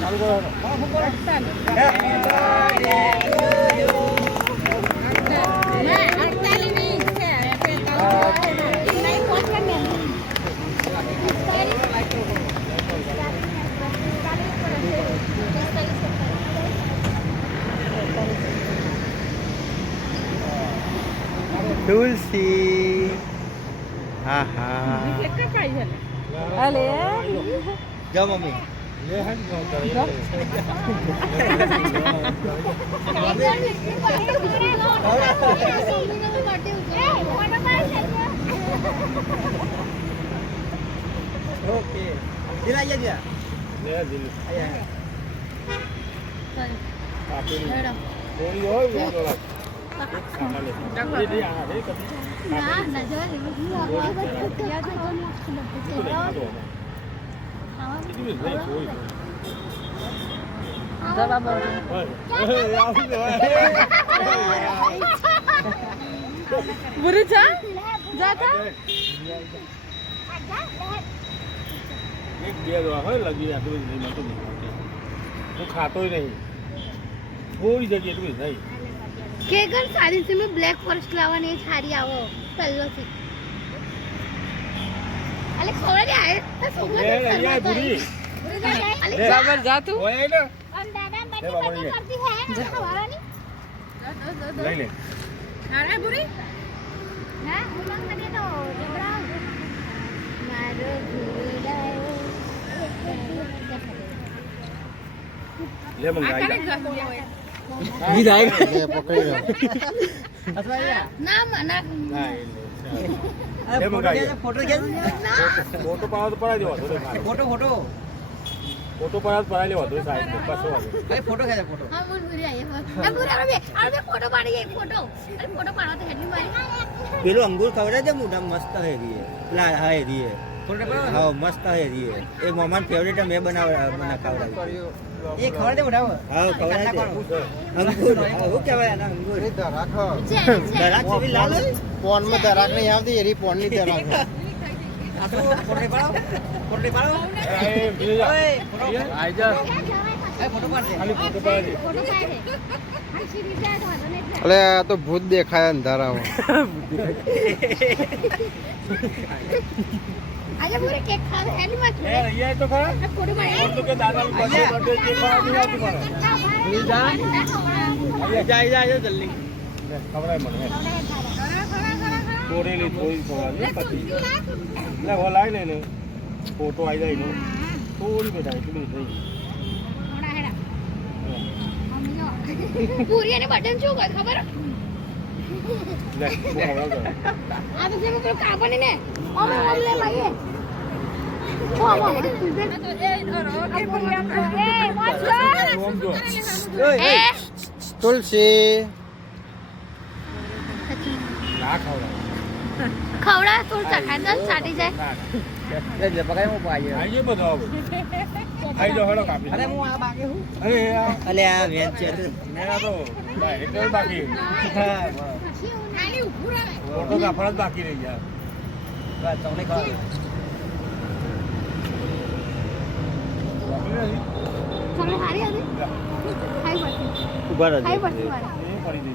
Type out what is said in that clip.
ચાલુ કરો तुलसी हाँ हाँ जाओ मम्मी ओके दिला ये दिया ले दिल आया कोई हो ये वाला बुरी जा जाता एक दिया दो है लगी या तो नहीं मत नहीं वो खातो ही नहीं कोई जगह तो नहीं કેગર સારી છે મેં બ્લેક ફોરેસ્ટ લાવવાની સારી આવો પહેલોથી અલે ખોળે આય તો સોગો ले ये बुरी बराबर जा तू ओए ना અન દાદા બેટી બેટી કરતી હે ખવાવાની ले ले अरे बुरी હા ઉલંગ કરી તો જબરા મારો ઘોડાયો ले मंगाई गीत आएगा ले पकड़ लो ના મના ले मंगाई फोटो क्या फोटो पाओ तो पड़ा देवा तो फोटो फोटो फोटो पड़ा पड़ा लेवा तो साइड में बस हो भाई फोटो क्या फोटो હા બોલ બુરી આય એ બુરા અરે ફોટો પાડી ગઈ ફોટો અરે ફોટો પાડવા તો હેડલી મારી પેલો અંગૂર ખવડાવે છે મોઢા મસ્ત હે રીએ પેલા હા હે રીએ હા મસ્ત હે રીએ એ મોમાન ફેવરેટ મેં બના ખવડાવી એ ખવડાવે મોઢા હા ખવડાવે અંગૂર હું કહેવાય આના અંગૂર રાખો છે દરાક છે લાલ પોન માં દરાક નહીં આવતી એરી પોન ની દરાક આ તો ફોટો પાડો ए मिल जा आई जा એ ફોટો પાડશે खाली फोटो पड़ा दे ફોટો પાડે આશી રીતે તો વાંધો નહીં અલે આ તો ભૂત દેખાય અંધારામાં આજે પૂરે કેક ખાવ હેડલી માં ए ये तो खा ફોટો પાડે तो के दादा को बर्थडे के बाद नहीं आती पड़ा जा जल्दी खबर है मन में कोरेली थोड़ी थोड़ा नहीं पति ना वो लाई ले ने फोटो आई जाए नो थोड़ी बेटा इतनी नहीं પૂરી અને બટન શું કરે ખબર ले वो खबर कर આ તો જેમ પેલું કાપણી ને અમે ઓલે ભાઈ ઓ ओम जो એ તુલસી ना खाओ ખવડા તું ચખાય તો છાટી જાય ना એટલે પકાય હું પાય आई ये बताओ आई जो हेलो काफी અરે હું આ બાકી હું अरे यार અલે આ વેચ છે मेरा तो डायरेक्ट ही बाकी હા આલી ઉભું રહે फोटो का फर्क बाकी रह गया બસ તમને કહો તમને હારી હતી ખાઈ પડતી ઉભા રહેજો ખાઈ પડતી મારે ये खरीदी